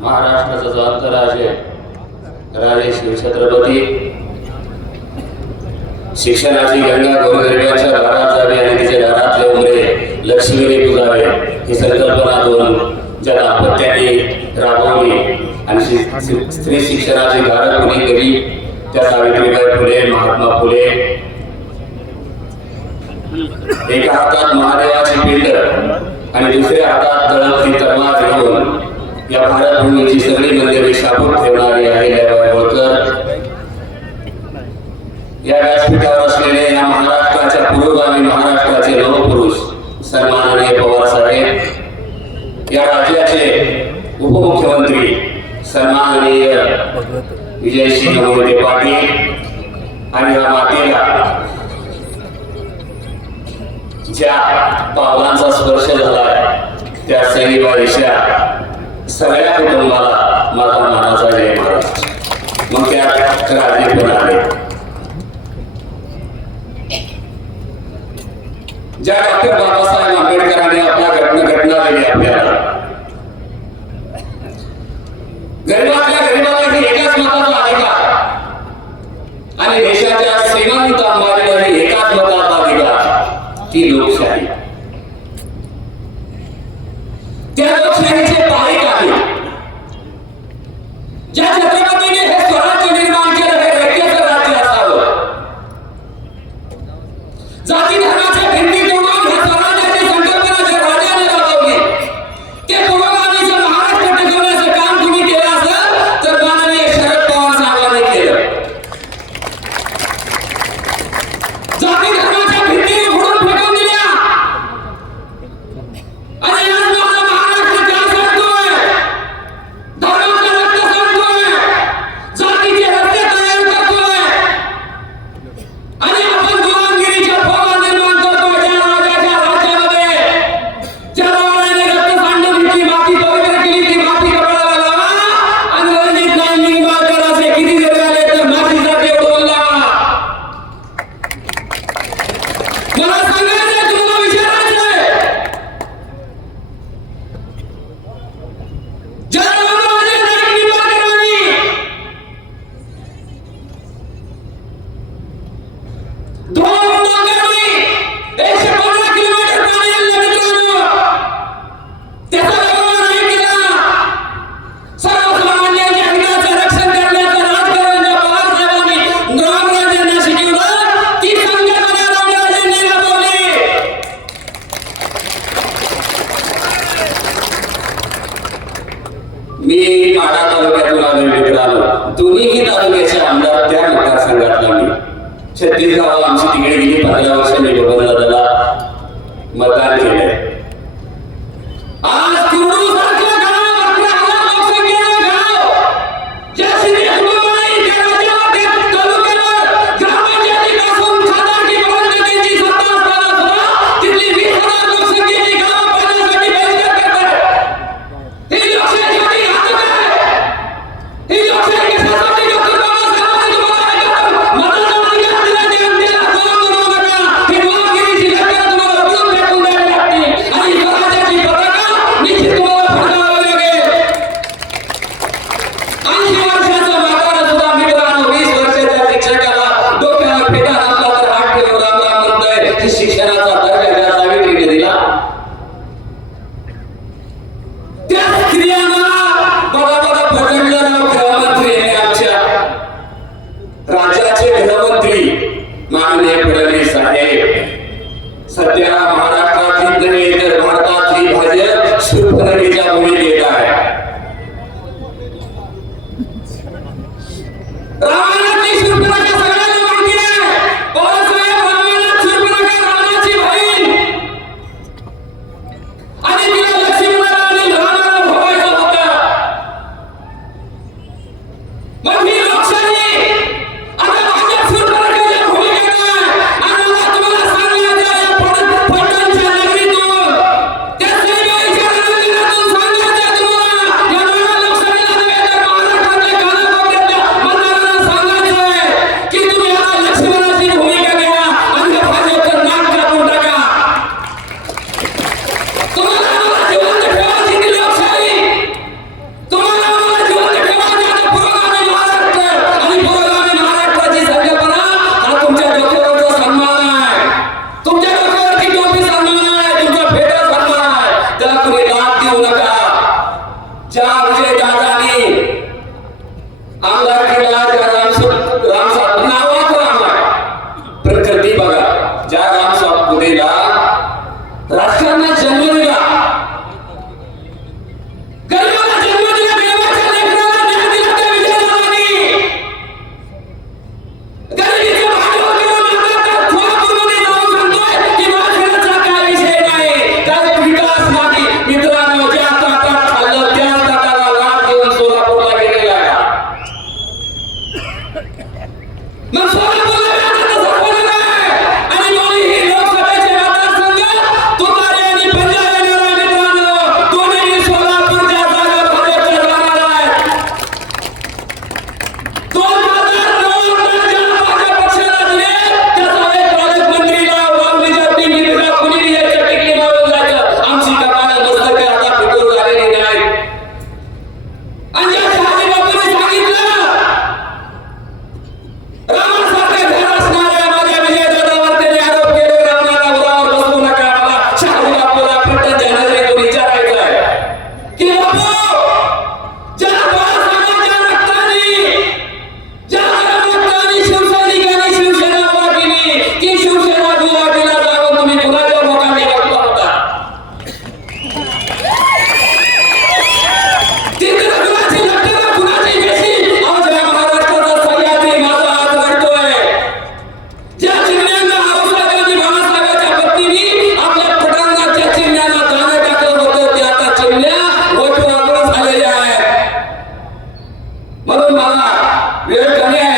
महाराष्ट्राचा जो अंतराजे राजे शिवछत्रपती शिक्षणाची गंगा गोरगरिबांच्या घरात जावे आणि तिच्या घरातले उमरे लक्ष्मीने पुजावे. ही संकल्पना दोन ज्या दाम्पत्याने राबवली. आणि स्त्री शिक्षणाची घरात कोणी केली? त्या सावित्रीबाई फुले महात्मा फुले. एका हातात महादेवाची पिंड आणि दुसऱ्या हातात तळपती तलवार घेऊन या भारतभूमीची सगळी मंदिरे शाबूत ठेवणारी अहिल्याबाई होळकर या व्यासपीठावर असलेले या महाराष्ट्राच्या पुरोगामी महाराष्ट्राचे नवपुरुष सन्माननीय पवार साहेब या राज्याचे उपमुख्यमंत्री सन्माननीय विजयसिंह मोहिते पाटील आणि या मातेला ज्या पावलांचा स्पर्श झाला त्या सैनिकांच्या सगळ्या कुटुंबाला माझा मनाचा जय महाराज. मग त्यात राजे पण आले ज्या डॉक्टर बाबासाहेब आंबेडकरांनी आपल्या घटना घटना दिली आपल्याला. गरीबातल्या गरीबाला एकाच मताचा अधिकार. आणि देशाच्या श्रीमंत अंबाजीला एकाच मताचा अधिकार. ती लोकशाही. मी माढा तालुक्यातून आलो. मित्रांनो दोन्हीही तालुक्याचे आमदार त्या मतदारसंघातला मी. छत्तीसगाव आमची तिकडे गेली पंधरा वर्षांनी मी बबन दादाला मतदान केलं. வெறும் கல்யாணம்